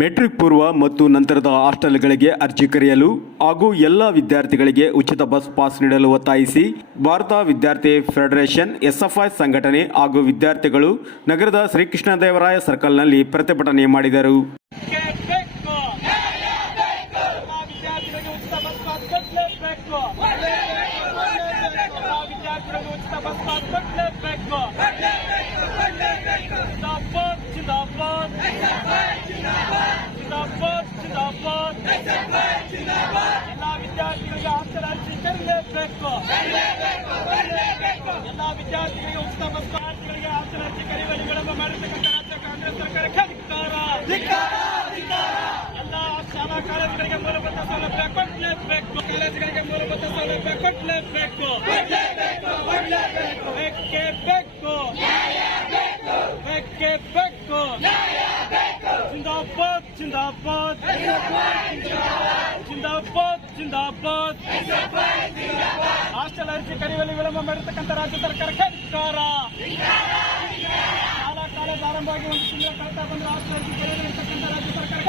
Metric ಪೂರ್ವ ಮತ್ತು ನಂತರದ ಹಾಸ್ಟೆಲ್ಗಳಿಗೆ ಅರ್ಜಿ ಕರೆಯಲು ಹಾಗೂ ಎಲ್ಲ ವಿದ್ಯಾರ್ಥಿಗಳಿಗೆ ಉಚಿತ ಬಸ್ ಪಾಸ್ ನೀಡಲು ಒತ್ತಾಯಿಸಿ, ಭಾರತ ವಿದ್ಯಾರ್ಥಿ ಫೆಡರೇಷನ್, ಎಸ್ಎಫ್ಐ ಸಂಘಟನೆ ಹಾಗೂ ವಿದ್ಯಾರ್ಥಿಗಳು ನಗರದ ಶ್ರೀಕೃಷ್ಣದೇವರಾಯ ಸರ್ಕಲ್ನಲ್ಲಿ ಪ್ರತಿಭಟನೆ ಮಾಡಿದರು ಬೇಕು ಎಲ್ಲ ವಿದ್ಯಾರ್ಥಿಗಳಿಗೆ ಉಚಿತ ಬಸ್ ಪಾಸ್ ಕೊಡ್ಲೇಬೇಕು ಎಲ್ಲ ವಿದ್ಯಾರ್ಥಿಗಳಿಗೆ ಉಚಿತ ಬಸ್ ಪಾಸ್ ಕೊಡ್ಲೇಬೇಕು ಜಿಂದಾಬಾದ್ ಜಿಂದಾಬಾದ್ ಜಿಂದಾಬಾದ್ ಜಿಂದಾಬಾದ್ ಎಲ್ಲ ವಿದ್ಯಾರ್ಥಿಗಳಿಗೆ ಹಾಸ್ಟೆಲ್ ಅರ್ಜಿ ಕರೀಲೇಬೇಕು ಎಲ್ಲ ವಿದ್ಯಾರ್ಥಿಗಳಿಗೆ ಉಚಿತ ಬಸ್ ವಿದ್ಯಾರ್ಥಿಗಳಿಗೆ ಹಾಸ್ಟೆಲ್ ಅರ್ಜಿ ಕರೆಯುವಲ್ಲಿ ವಿಳಂಬ ಮಾಡಿರ್ತಕ್ಕಂಥ ರಾಜ್ಯ ಕಾಂಗ್ರೆಸ್ ಸರ್ಕಾರಕ್ಕೆ ಧಿಕ್ಕಾರ ಎಲ್ಲ ಶಾಲಾ ಕಾಲೇಜುಗಳಿಗೆ ಮೂಲಭೂತ ಸೌಲಭ್ಯ ಕೊಡ್ಲೇಬೇಕು ಕಾಲೇಜುಗಳಿಗೆ ಮೂಲಭೂತ ಸೌಲಭ್ಯ ಕೊಡ್ಲೇಬೇಕು ಬೇಕೇ ಬೇಕು ಬೇಕೇ ಬೇಕು ಜಿಂದಾಬಾದ್ ಜಿಂದಾಬಾದ್ ಜಿಂದಾಬಾದ್ ಜಿಂದಾಬಾದ್ ಹಾಸ್ಟೆಲ್ ಅರ್ಜಿ ಕರೆಯುವಲ್ಲಿ ವಿಳಂಬ ಮಾಡಿರ್ತಕ್ಕಂಥ ರಾಜ್ಯ ಸರ್ಕಾರ ಧಿಕ್ಕಾರ ಶಾಲಾ ಕಾಲೇಜು ಆರಂಭವಾಗಿ ಒಂದು ತಿಂಗಳ ಕಳೆದ ಬಂದು ಹಾಸ್ಟೆಲ್ ಅರ್ಜಿ ಕರೆಯಲಿರ್ತಕ್ಕಂಥ ರಾಜ್ಯ ಸರ್ಕಾರ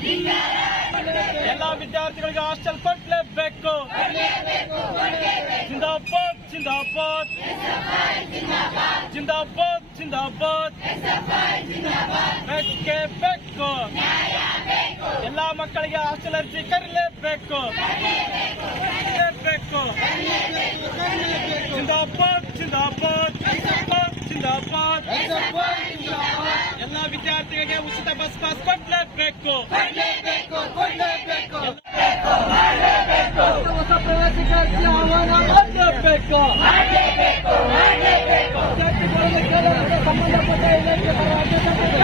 ಧಿಕ್ಕಾರ ಎಲ್ಲ ವಿದ್ಯಾರ್ಥಿಗಳಿಗೆ ಹಾಸ್ಟೆಲ್ ಕೊಡ್ಲೇಬೇಕು. ಜಿಂದಾಬಾದ್ ಜಿಂದಾಬಾದ್. ಜಿಂದಾಬಾದ್ ಜಿಂದಾಬಾದ್. ಬೆಕ್ಕೆ ಬೇಕು ಎಲ್ಲ ಮಕ್ಕಳಿಗೆ ಹಾಸ್ಟೆಲ್ ಅರ್ಜಿ ಕರೀಲೇಬೇಕು. ಬೇಕು ಜಿಂದಾಬಾದ್ ಜಿಂದಾಬಾದ್. ಜಿಂದಾಬಾದ್ ಎಲ್ಲ ವಿದ್ಯಾರ್ಥಿಗಳಿಗೆ ಉಚಿತ ಬಸ್ ಪಾಸ್ ಕೊಡ್ಲೇಬೇಕು. ಹೊಸ ಪ್ರವಾಸಿಗರಿಗೆ ಆಹ್ವಾನ ಸಂಬಂಧಪಟ್ಟ ಇಲಾಖೆ ರಾಜ್ಯ ಸರ್ಕಾರ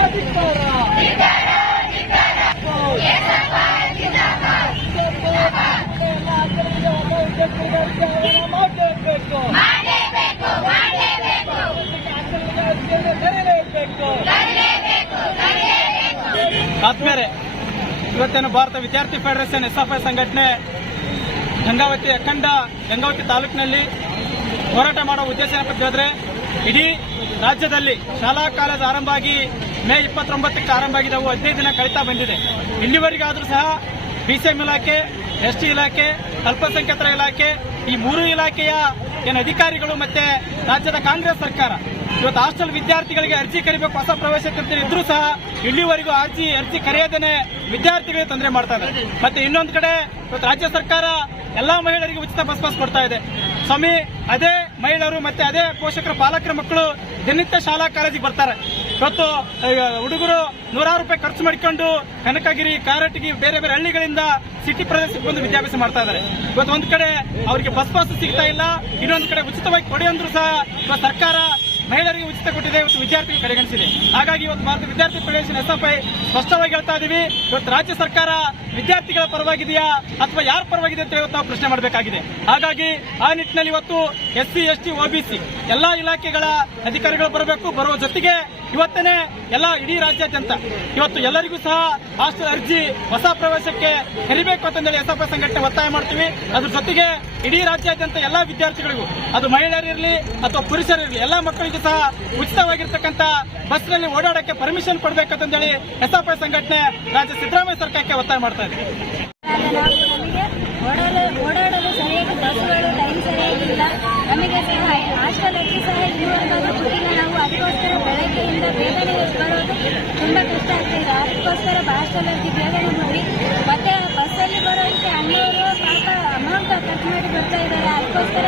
ಕರೆಯಲೇಬೇಕು ಆದ್ಮೇಲೆ ಇವತ್ತೇನು ಭಾರತ ವಿದ್ಯಾರ್ಥಿ ಫೆಡರೇಷನ್ ಎಸ್ಎಫ್ಐ ಸಂಘಟನೆ ಗಂಗಾವತಿ ಅಖಂಡ ಗಂಗಾವತಿ ತಾಲೂಕಿನಲ್ಲಿ ಹೋರಾಟ ಮಾಡುವ ಉದ್ದೇಶ ಏನಪ್ಪ ಅಂತ ಹೇಳಿದ್ರೆ ಇಡೀ ರಾಜ್ಯದಲ್ಲಿ ಶಾಲಾ ಕಾಲೇಜು ಆರಂಭ ಆಗಿ ಮೇ ಇಪ್ಪತ್ತೊಂಬತ್ತಕ್ಕೆ ಆರಂಭ ಆಗಿದ್ದವು ಹದಿನೈದು ದಿನ ಕಳೀತಾ ಬಂದಿದೆ. ಇಲ್ಲಿವರೆಗಾದರೂ ಸಹ ಬಿಸಿಎಂ ಇಲಾಖೆ ಎಸ್ ಟಿ ಇಲಾಖೆ, ಅಲ್ಪಸಂಖ್ಯಾತರ ಇಲಾಖೆ, ಈ ಮೂರು ಇಲಾಖೆಯ ಏನು ಅಧಿಕಾರಿಗಳು ಮತ್ತೆ ರಾಜ್ಯದ ಕಾಂಗ್ರೆಸ್ ಸರ್ಕಾರ ಇವತ್ತು ಹಾಸ್ಟೆಲ್ ವಿದ್ಯಾರ್ಥಿಗಳಿಗೆ ಅರ್ಜಿ ಕರಿಬೇಕು, ಹೊಸ ಪ್ರವೇಶ ಇದ್ರೂ ಸಹ ಇಲ್ಲಿವರೆಗೂ ಅರ್ಜಿ ಅರ್ಜಿ ಕರೆಯದೇನೆ ವಿದ್ಯಾರ್ಥಿಗಳಿಗೆ ತೊಂದರೆ ಮಾಡ್ತಾ ಇದೆ. ಮತ್ತೆ ಇನ್ನೊಂದು ಕಡೆ ಇವತ್ತು ರಾಜ್ಯ ಸರ್ಕಾರ ಎಲ್ಲಾ ಮಹಿಳೆಯರಿಗೆ ಉಚಿತ ಬಸ್ ಪಾಸ್ ಕೊಡ್ತಾ ಇದೆ. ಸ್ವಾಮಿ, ಅದೇ ಮಹಿಳೆಯರು ಮತ್ತೆ ಅದೇ ಪೋಷಕರ, ಪಾಲಕರ ಮಕ್ಕಳು ದಿನನಿತ್ಯ ಶಾಲಾ, ಕಾಲೇಜಿಗೆ ಬರ್ತಾರೆ. ಇವತ್ತು ಹುಡುಗರು ನೂರಾರು ರೂಪಾಯಿ ಖರ್ಚು ಮಾಡಿಕೊಂಡು ಕನಕಗಿರಿ, ಕಾರಟಗಿ, ಬೇರೆ ಬೇರೆ ಹಳ್ಳಿಗಳಿಂದ ಸಿಟಿ ಪ್ರದೇಶಕ್ಕೆ ಬಂದು ವಿದ್ಯಾಭ್ಯಾಸ ಮಾಡ್ತಾ ಇದ್ದಾರೆ. ಇವತ್ತು ಒಂದು ಕಡೆ ಅವರಿಗೆ ಬಸ್ ಪಾಸ್ ಸಿಗ್ತಾ ಇಲ್ಲ, ಇನ್ನೊಂದು ಕಡೆ ಉಚಿತವಾಗಿ ಕೊಡಿ ಅಂದ್ರೂ ಸಹ ಸರ್ಕಾರ ಮಹಿಳೆಯರಿಗೆ ಉಚಿತ ಕೊಟ್ಟಿದೆ, ಇವತ್ತು ವಿದ್ಯಾರ್ಥಿಗಳು ಕಡೆಗಣಿಸಿದೆ. ಹಾಗಾಗಿ ಇವತ್ತು ಭಾರತ ವಿದ್ಯಾರ್ಥಿ ಫೆಡರೇಷನ್ ಎಸ್ಎಫ್ಐ ಸ್ಪಷ್ಟವಾಗಿ ಹೇಳ್ತಾ ಇದೀವಿ. ಇವತ್ತು ರಾಜ್ಯ ಸರ್ಕಾರ ವಿದ್ಯಾರ್ಥಿಗಳ ಪರವಾಗಿದೆಯಾ ಅಥವಾ ಯಾರ ಪರವಾಗಿದೆ ಅಂತ ಇವತ್ತು ನಾವು ಪ್ರಶ್ನೆ ಮಾಡಬೇಕಾಗಿದೆ. ಹಾಗಾಗಿ ಆ ನಿಟ್ಟಿನಲ್ಲಿ ಇವತ್ತು S C S T OBC ಎಲ್ಲಾ ಇಲಾಖೆಗಳ ಅಧಿಕಾರಿಗಳು ಬರಬೇಕು. ಬರುವ ಜೊತೆಗೆ ಇವತ್ತನೇ ಎಲ್ಲ ಇಡೀ ರಾಜ್ಯಾದ್ಯಂತ ಇವತ್ತು ಎಲ್ಲರಿಗೂ ಸಹ ಹಾಸ್ಟೆಲ್ ಅರ್ಜಿ ಹೊಸ ಪ್ರವೇಶಕ್ಕೆ ಕರಿಬೇಕು ಅಂತಂದೇಳಿ ಎಸ್ಎಫ್ಐ ಸಂಘಟನೆ ಒತ್ತಾಯ ಮಾಡ್ತೀವಿ. ಅದ್ರ ಜೊತೆಗೆ ಇಡೀ ರಾಜ್ಯಾದ್ಯಂತ ಎಲ್ಲ ವಿದ್ಯಾರ್ಥಿಗಳಿಗೂ, ಅದು ಮಹಿಳೆಯರಿರಲಿ ಅಥವಾ ಪುರುಷರಿರಲಿ ಎಲ್ಲ ಮಕ್ಕಳಿಗೂ ಸಹ ಉಚಿತವಾಗಿರ್ತಕ್ಕಂಥ ಬಸ್ನಲ್ಲಿ ಓಡಾಡಕ್ಕೆ ಪರ್ಮಿಷನ್ ಕೊಡಬೇಕಂತಂದೇಳಿ ಎಸ್ಎಫ್ಐ ಸಂಘಟನೆ ರಾಜ್ಯ ಸಿದ್ದರಾಮಯ್ಯ ಸರ್ಕಾರಕ್ಕೆ ಒತ್ತಾಯ ಮಾಡ್ತಾ ಇದೆ. ಓಡಾಡಲು ಸರಿಯಾಗಿ ಬಸ್ಗಳು ಟೈಮ್ ಸರಿಯಾಗಿಲ್ಲ. ನಮಗೆ ಸಹ ಹಾಸ್ಟೆಲ್ ಅಕ್ಕಿ ಸಹ ಇರುವಂತಹ ಕೊಟ್ಟಿಲ್ಲ ನಾವು ಅದಕ್ಕೋಸ್ಕರ ಬೆಳಗ್ಗೆಯಿಂದ ಬೇಗನೆ ಬರೋದು ತುಂಬ ಕಷ್ಟ ಆಗ್ತಿದೆ ಅದಕ್ಕೋಸ್ಕರ ಹಾಸ್ಟೆಲ್ ಅಲ್ಲಿ ಬೇಗನೆ ಮಾಡಿ ಮತ್ತೆ ಬಸ್ಸಲ್ಲಿ ಬರೋದಕ್ಕೆ ಅಣ್ಣವರು ಪಾಪ ಅಮೌಂಟ್ ಖರ್ಚು ಮಾಡಿ ಬರ್ತಾ ಇದ್ದಾರೆ. ಅದಕ್ಕೋಸ್ಕರ